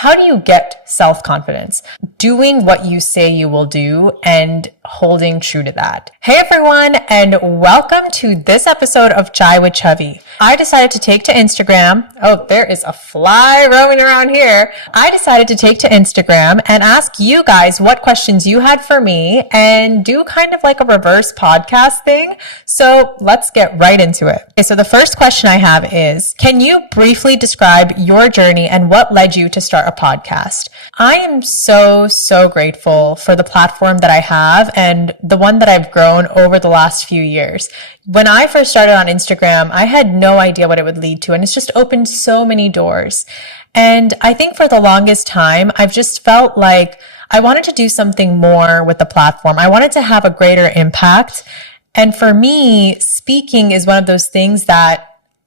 How do you get self-confidence? Doing what you say you will do and holding true to that. Hey everyone, and welcome to this episode of Chai with Chhavi. I decided to take to Instagram. Oh, there is a fly roaming around here. I decided to take to Instagram and ask you guys what questions you had for me and do kind of like a reverse podcast thing. So let's get right into it. Okay, so the first question I have is, can you briefly describe your journey and what led you to start a podcast? I am so grateful for the platform that I have and the one that I've grown over the last few years. When I first started on Instagram, I had no idea what it would lead to, and it's just opened so many doors. And I think for the longest time, I've just felt like I wanted to do something more with the platform. I wanted to have a greater impact. And for me, speaking is one of those things that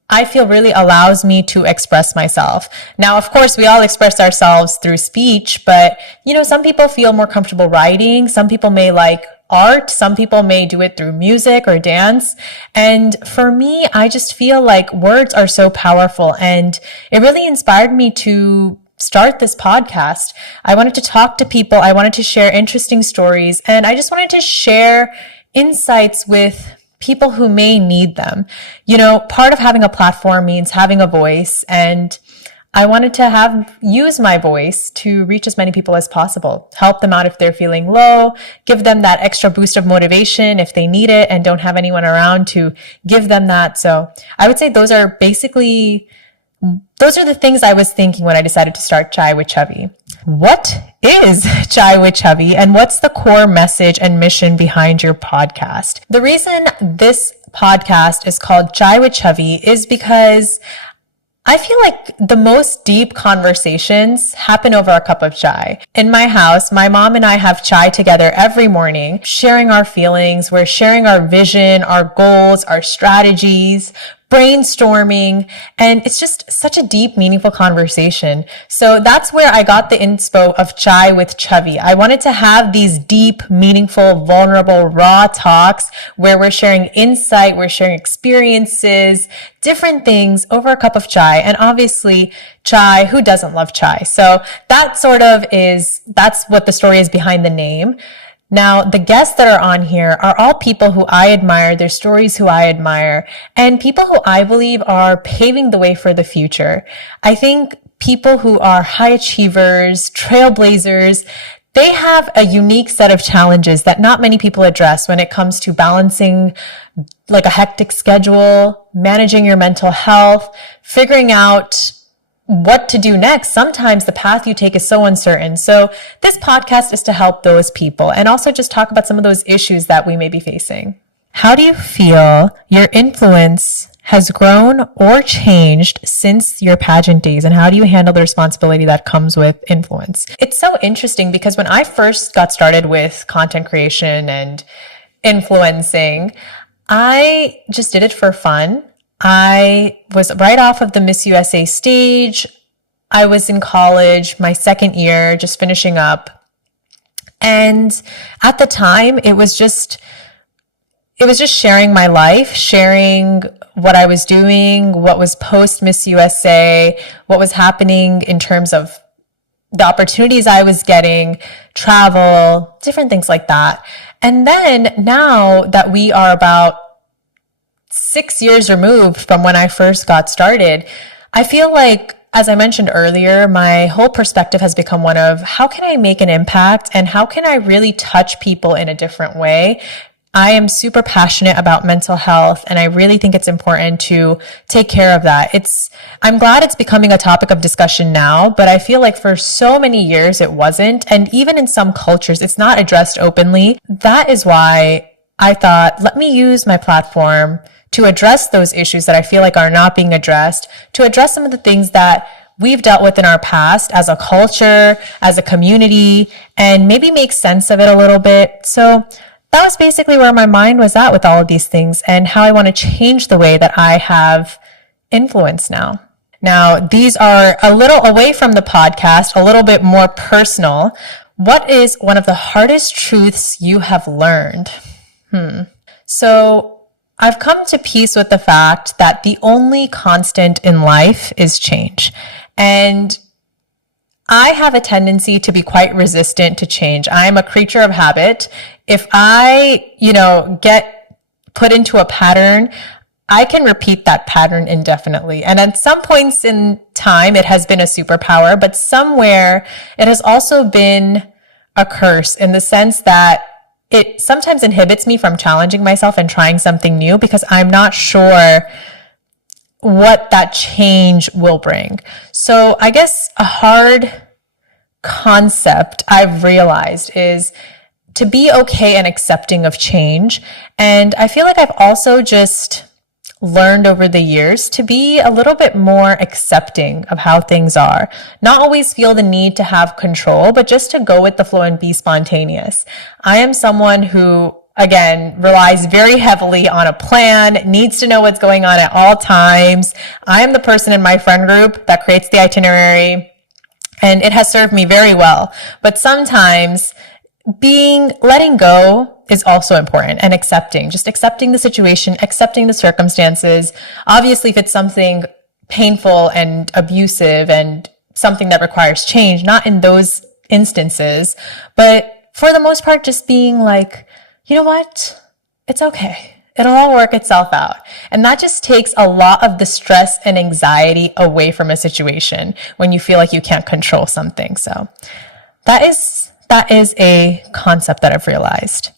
I feel really allows me to express myself. Now, of course, we all express ourselves through speech, but some people feel more comfortable writing. Some people may like art. Some people may do it through music or dance. And for me, I just feel like words are so powerful, and it really inspired me to start this podcast. I wanted to talk to people. I wanted to share interesting stories, and I just wanted to share insights with people who may need them. Part of having a platform means having a voice, and I wanted to use my voice to reach as many people as possible, help them out if they're feeling low, give them that extra boost of motivation if they need it and don't have anyone around to give them that. So I would say those are the things I was thinking when I decided to start Chai with Chhavi. What is Chai with Chhavi, and what's the core message and mission behind your podcast? The reason this podcast is called Chai with Chhavi is because I feel like the most deep conversations happen over a cup of chai. In my house, my mom and I have chai together every morning, sharing our feelings. We're sharing our vision, our goals, our strategies, brainstorming, and it's just such a deep, meaningful conversation. So that's where I got the inspo of Chai with Chhavi. I wanted to have these deep, meaningful, vulnerable, raw talks where we're sharing insight, we're sharing experiences, different things over a cup of chai. And obviously, chai, who doesn't love chai? So that's what the story is behind the name. Now, the guests that are on here are all people who I admire, their stories who I admire, and people who I believe are paving the way for the future. I think people who are high achievers, trailblazers, they have a unique set of challenges that not many people address when it comes to balancing like a hectic schedule, managing your mental health, figuring out what to do next. Sometimes the path you take is so uncertain. So this podcast is to help those people and also just talk about some of those issues that we may be facing. How do you feel your influence has grown or changed since your pageant days, and how do you handle the responsibility that comes with influence? It's so interesting because when I first got started with content creation and influencing, I just did it for fun. I was right off of the Miss USA stage. I was in college, my second year, just finishing up. And at the time, it was just sharing my life, sharing what I was doing, what was post Miss USA, what was happening in terms of the opportunities I was getting, travel, different things like that. And then now that we are about 6 years removed from when I first got started, I feel like, as I mentioned earlier, my whole perspective has become one of how can I make an impact and how can I really touch people in a different way? I am super passionate about mental health, and I really think it's important to take care of that. I'm glad it's becoming a topic of discussion now, but I feel like for so many years it wasn't. And even in some cultures, it's not addressed openly. That is why I thought, let me use my platform to address those issues that I feel like are not being addressed, to address some of the things that we've dealt with in our past as a culture, as a community, and maybe make sense of it a little bit. So that was basically where my mind was at with all of these things and how I want to change the way that I have influence now. Now, these are a little away from the podcast, a little bit more personal. What is one of the hardest truths you have learned? So I've come to peace with the fact that the only constant in life is change. And I have a tendency to be quite resistant to change. I am a creature of habit. If I, get put into a pattern, I can repeat that pattern indefinitely. And at some points in time, it has been a superpower, but somewhere it has also been a curse in the sense that it sometimes inhibits me from challenging myself and trying something new because I'm not sure what that change will bring. So I guess a hard concept I've realized is to be okay and accepting of change. And I feel like I've also just learned over the years to be a little bit more accepting of how things are. Not always feel the need to have control, but just to go with the flow and be spontaneous. I am someone who, again, relies very heavily on a plan, needs to know what's going on at all times. I am the person in my friend group that creates the itinerary, and it has served me very well. But sometimes letting go is also important, and just accepting the situation, accepting the circumstances. Obviously, if it's something painful and abusive and something that requires change, not in those instances, but for the most part, just being like, you know what? It's okay. It'll all work itself out. And that just takes a lot of the stress and anxiety away from a situation when you feel like you can't control something. So that is a concept that I've realized.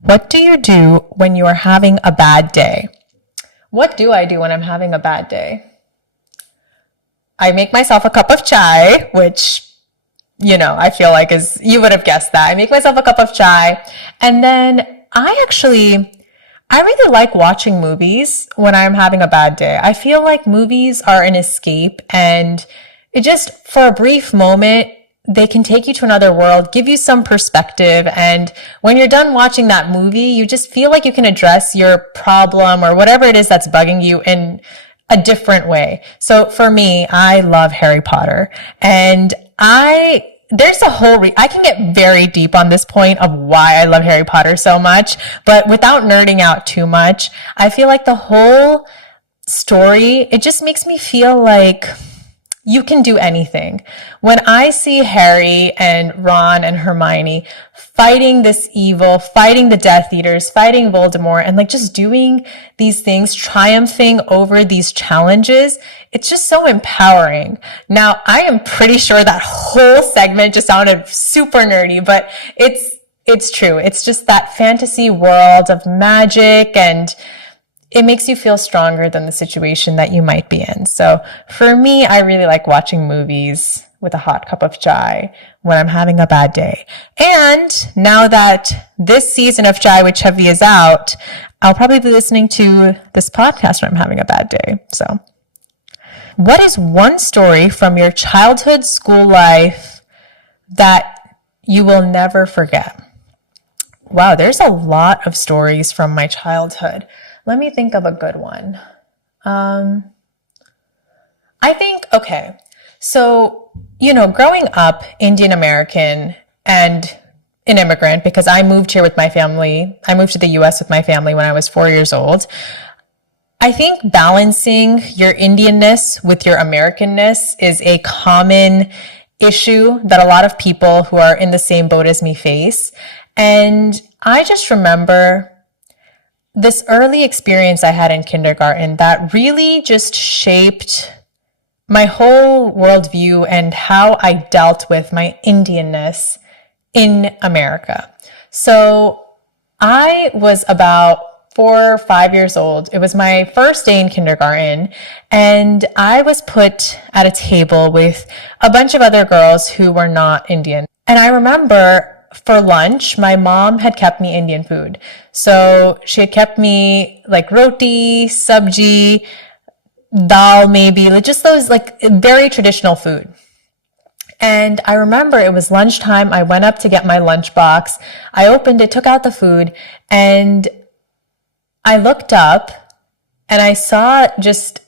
What do you do when you are having a bad day? What do I do when I'm having a bad day? I make myself a cup of chai, which, I feel like you would have guessed that. I make myself a cup of chai. And then I really like watching movies when I'm having a bad day. I feel like movies are an escape, and it just, for a brief moment, they can take you to another world, give you some perspective. And when you're done watching that movie, you just feel like you can address your problem or whatever it is that's bugging you in a different way. So for me, I love Harry Potter, and there's a whole I can get very deep on this point of why I love Harry Potter so much, but without nerding out too much, I feel like the whole story, it just makes me feel like you can do anything. When I see Harry and Ron and Hermione fighting this evil, fighting the Death Eaters, fighting Voldemort, and just doing these things, triumphing over these challenges, it's just so empowering. Now, I am pretty sure that whole segment just sounded super nerdy, but it's true. It's just that fantasy world of magic, and it makes you feel stronger than the situation that you might be in. So for me, I really like watching movies with a hot cup of chai when I'm having a bad day. And now that this season of Chai with Chhavi is out, I'll probably be listening to this podcast when I'm having a bad day. So what is one story from your childhood school life that you will never forget? Wow, there's a lot of stories from my childhood. Let me think of a good one. So, growing up Indian American and an immigrant, because I moved here with my family, I moved to the US with my family when I was 4 years old. I think balancing your Indianness with your Americanness is a common issue that a lot of people who are in the same boat as me face. And I just remember this early experience I had in kindergarten that really just shaped my whole worldview and how I dealt with my Indianness in America. So I was about 4 or 5 years old. It was my first day in kindergarten, and I was put at a table with a bunch of other girls who were not Indian. And I remember for lunch, my mom had kept me Indian food. So she had kept me roti, sabji, dal maybe, just those very traditional food. And I remember it was lunchtime. I went up to get my lunchbox. I opened it, took out the food, and I looked up and I saw just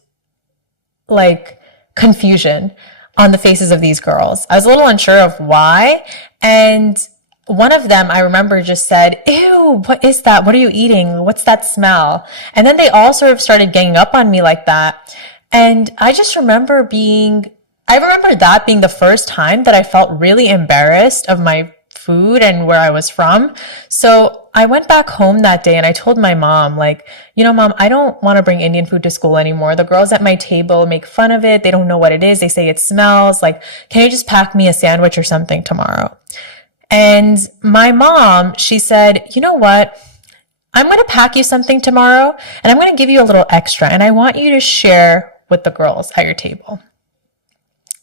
confusion on the faces of these girls. I was a little unsure of why. And one of them, I remember, just said, "Ew, what is that? What are you eating? What's that smell?" And then they all sort of started ganging up on me like that. And I just remember being I remember that being the first time that I felt really embarrassed of my food and where I was from. So I went back home that day and I told my mom, like, mom, I don't want to bring Indian food to school anymore. The girls at my table make fun of it. They don't know what it is. They say it smells. Like, can you just pack me a sandwich or something tomorrow? And my mom, she said, you know what? I'm going to pack you something tomorrow and I'm going to give you a little extra and I want you to share with the girls at your table.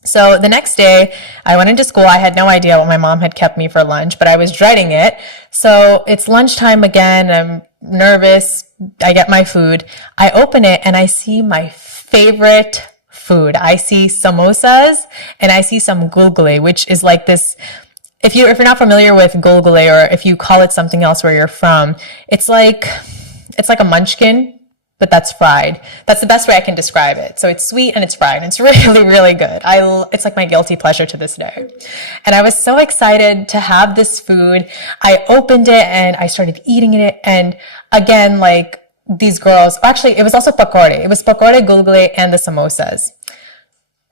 So the next day I went into school. I had no idea what my mom had kept me for lunch, but I was dreading it. So it's lunchtime again. I'm nervous. I get my food. I open it and I see my favorite food. I see samosas and I see some gulgule, which is like this. If you're not familiar with gulgule, or if you call it something else where you're from, it's like a munchkin, but that's fried. That's the best way I can describe it. So it's sweet and it's fried and it's really, really good. It's like my guilty pleasure to this day. And I was so excited to have this food. I opened it and I started eating it. And again, like these girls, actually it was also pakode. It was pakode, gulgule, and the samosas.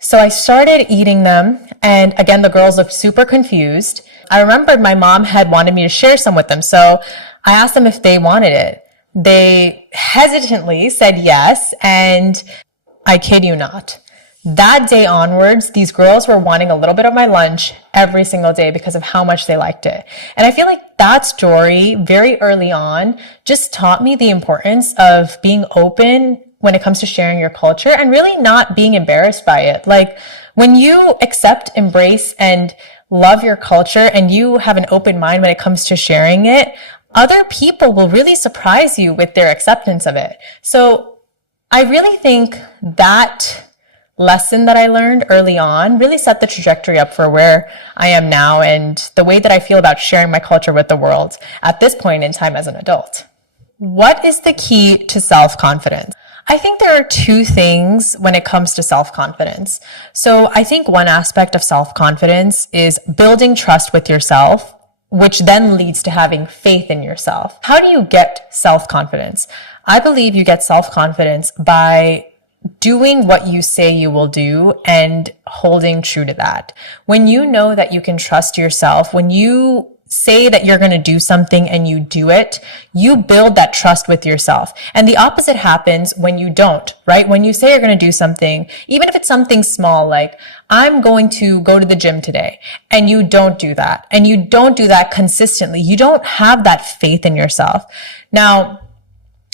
So I started eating them, and again, the girls looked super confused. I remembered my mom had wanted me to share some with them, so I asked them if they wanted it. They hesitantly said yes, and I kid you not. That day onwards, these girls were wanting a little bit of my lunch every single day because of how much they liked it. And I feel like that story, very early on, just taught me the importance of being open when it comes to sharing your culture and really not being embarrassed by it. Like when you accept, embrace, and love your culture and you have an open mind when it comes to sharing it, other people will really surprise you with their acceptance of it. So I really think that lesson that I learned early on really set the trajectory up for where I am now and the way that I feel about sharing my culture with the world at this point in time as an adult. What is the key to self-confidence? I think there are two things when it comes to self-confidence. So I think one aspect of self-confidence is building trust with yourself, which then leads to having faith in yourself. How do you get self-confidence? I believe you get self-confidence by doing what you say you will do and holding true to that. When you know that you can trust yourself, when you say that you're going to do something and you do it, you build that trust with yourself. And the opposite happens when you don't, right? When you say you're going to do something, even if it's something small, like I'm going to go to the gym today, and you don't do that, and you don't do that consistently, you don't have that faith in yourself. Now,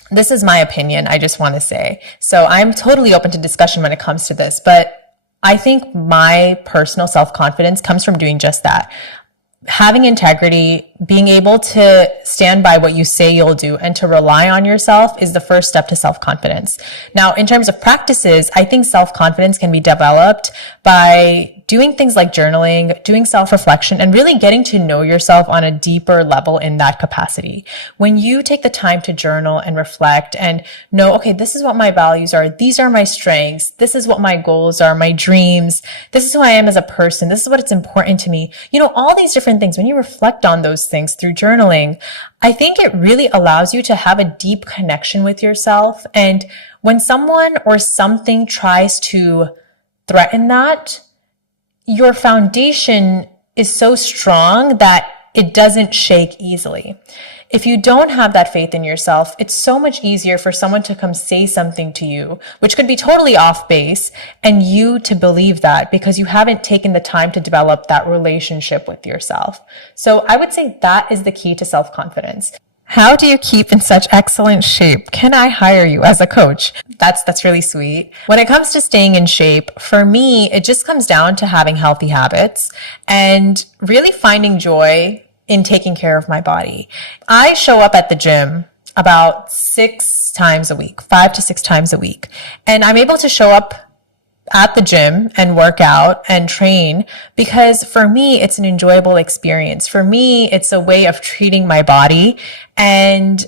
this is my opinion, I just want to say. So I'm totally open to discussion when it comes to this, but I think my personal self-confidence comes from doing just that. Having integrity, being able to stand by what you say you'll do and to rely on yourself is the first step to self-confidence. Now, in terms of practices, I think self-confidence can be developed by doing things like journaling, doing self-reflection, and really getting to know yourself on a deeper level in that capacity. When you take the time to journal and reflect and know, okay, this is what my values are, these are my strengths, this is what my goals are, my dreams, this is who I am as a person, this is what's important to me. All these different things, when you reflect on those things through journaling, I think it really allows you to have a deep connection with yourself. And when someone or something tries to threaten that, your foundation is so strong that it doesn't shake easily. If you don't have that faith in yourself, it's so much easier for someone to come say something to you, which could be totally off base, and you to believe that because you haven't taken the time to develop that relationship with yourself. So I would say that is the key to self-confidence. How do you keep in such excellent shape? Can I hire you as a coach? That's really sweet. When it comes to staying in shape, for me, it just comes down to having healthy habits and really finding joy in taking care of my body. I show up at the gym about 6 times a week, 5 to 6 times a week. And I'm able to show up at the gym and work out and train because for me, it's an enjoyable experience. For me, it's a way of treating my body. And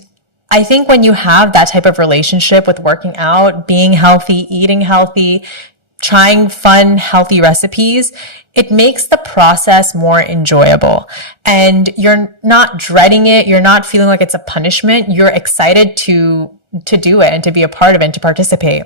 I think when you have that type of relationship with working out, being healthy, eating healthy, trying fun, healthy recipes, it makes the process more enjoyable. And you're not dreading it. You're not feeling like it's a punishment. You're excited to to do it and to be a part of it and to participate.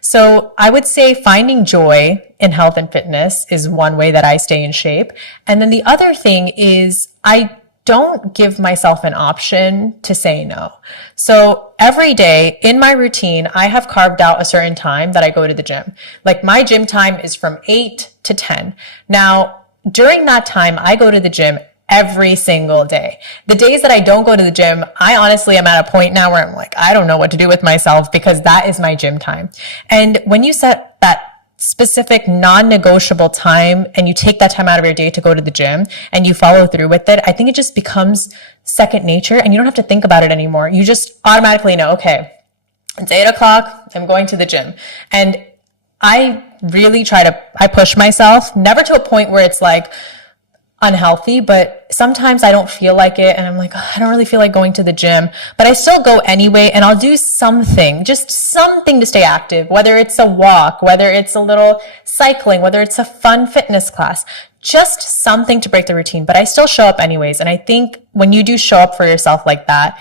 So I would say finding joy in health and fitness is one way that I stay in shape. And then the other thing is I don't give myself an option to say no. So every day in my routine, I have carved out a certain time that I go to the gym. Like my gym time is from 8 to 10. Now, during that time, I go to the gym every single day. The days that I don't go to the gym, I honestly am at a point now where I'm like, I don't know what to do with myself because that is my gym time. And when you set that specific non-negotiable time and you take that time out of your day to go to the gym and you follow through with it, I think it just becomes second nature and you don't have to think about it anymore. You just automatically know, okay, it's 8 o'clock, I'm going to the gym. And I really I push myself, never to a point where it's like, unhealthy, but sometimes I don't feel like it and I'm like, oh, I don't really feel like going to the gym, but I still go anyway and I'll do something, just something to stay active, whether it's a walk, whether it's a little cycling, whether it's a fun fitness class, just something to break the routine, but I still show up anyways. And I think when you do show up for yourself like that,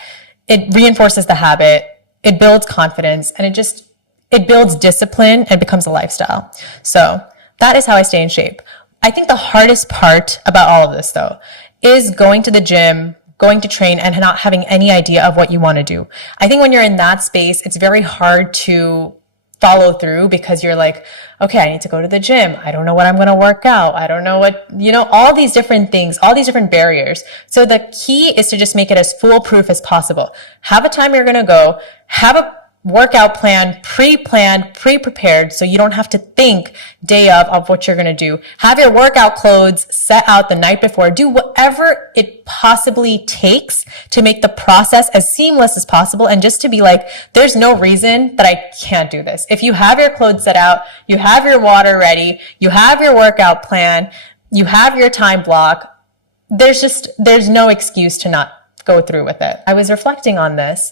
it reinforces the habit, it builds confidence, and it builds discipline and becomes a lifestyle. So that is how I stay in shape. I think the hardest part about all of this, though, is going to the gym, going to train, and not having any idea of what you want to do. I think when you're in that space, it's very hard to follow through because you're like, okay, I need to go to the gym. I don't know what I'm going to work out. I don't know what, all these different things, all these different barriers. So the key is to just make it as foolproof as possible. Have a time you're going to go, have a workout plan, pre-planned, pre-prepared, so you don't have to think day of what you're going to do. Have your workout clothes set out the night before. Do whatever it possibly takes to make the process as seamless as possible and just to be like, there's no reason that I can't do this. If you have your clothes set out, you have your water ready, you have your workout plan, you have your time block, there's no excuse to not go through with it. I was reflecting on this.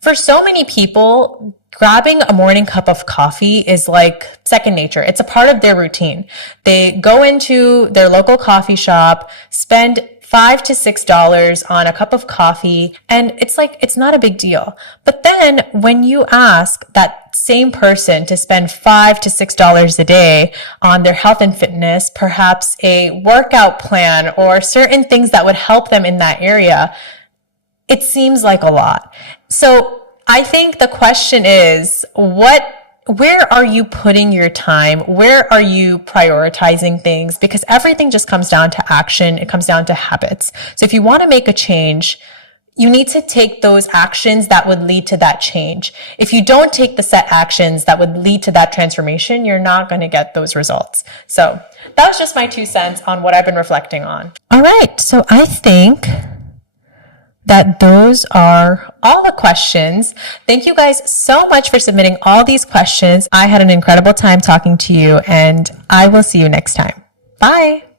For so many people, grabbing a morning cup of coffee is like second nature. It's a part of their routine. They go into their local coffee shop, spend $5 to $6 on a cup of coffee, and it's not a big deal. But then when you ask that same person to spend $5 to $6 a day on their health and fitness, perhaps a workout plan or certain things that would help them in that area, it seems like a lot. So I think the question is, where are you putting your time? Where are you prioritizing things? Because everything just comes down to action. It comes down to habits. So if you want to make a change, you need to take those actions that would lead to that change. If you don't take the set actions that would lead to that transformation, you're not going to get those results. So that was just my 2 cents on what I've been reflecting on. All right. So I think that those are all the questions. Thank you guys so much for submitting all these questions. I had an incredible time talking to you, and I will see you next time. Bye.